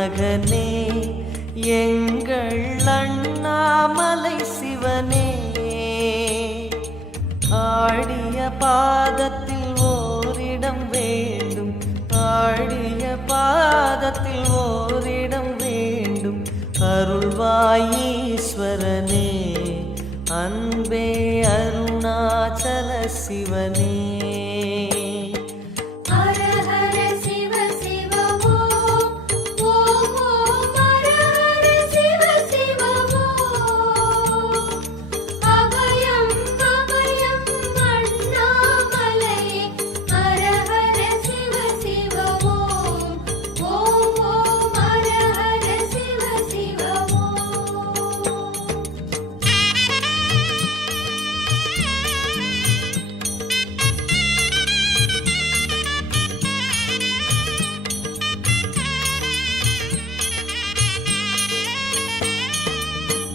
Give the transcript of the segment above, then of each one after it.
மகனே எங்கள் அண்ணாமலை சிவனே, ஆடிய பாதத்தில் ஓரிடம் வேண்டும், ஆடிய பாதத்தில் ஓரிடம் வேண்டும். அருள்வாயீஸ்வரனே அன்பே அருணாச்சல சிவனே.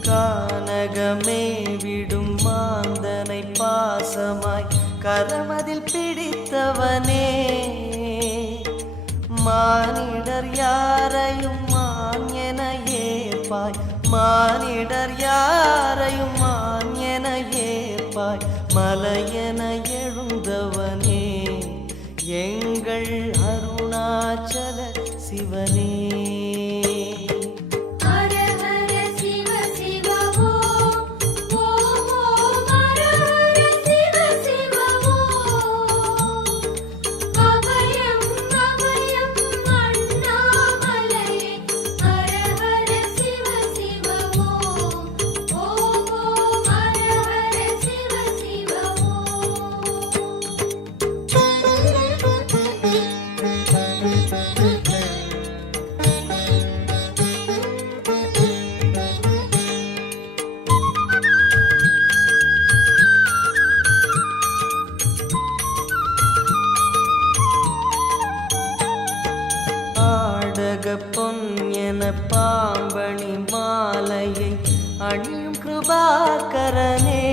கானகமே விடும் மாந்தனை பாசமாய் கரமதில் பிடித்தவனே, மானிடர் யாரையும் மான் என ஏற்பாய், மானிடர் யாரையும் மான் என ஏற்பாய். மலையென எழுந்தவனே எங்கள் அருணாச்சல சிவனே. பொன் என பாம்பணி மாலையை அணியும் கிருபாகரனே,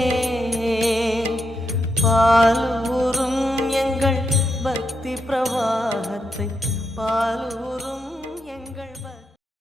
பால் ஊரும் எங்கள் பக்தி பிரவாகத்தை பால்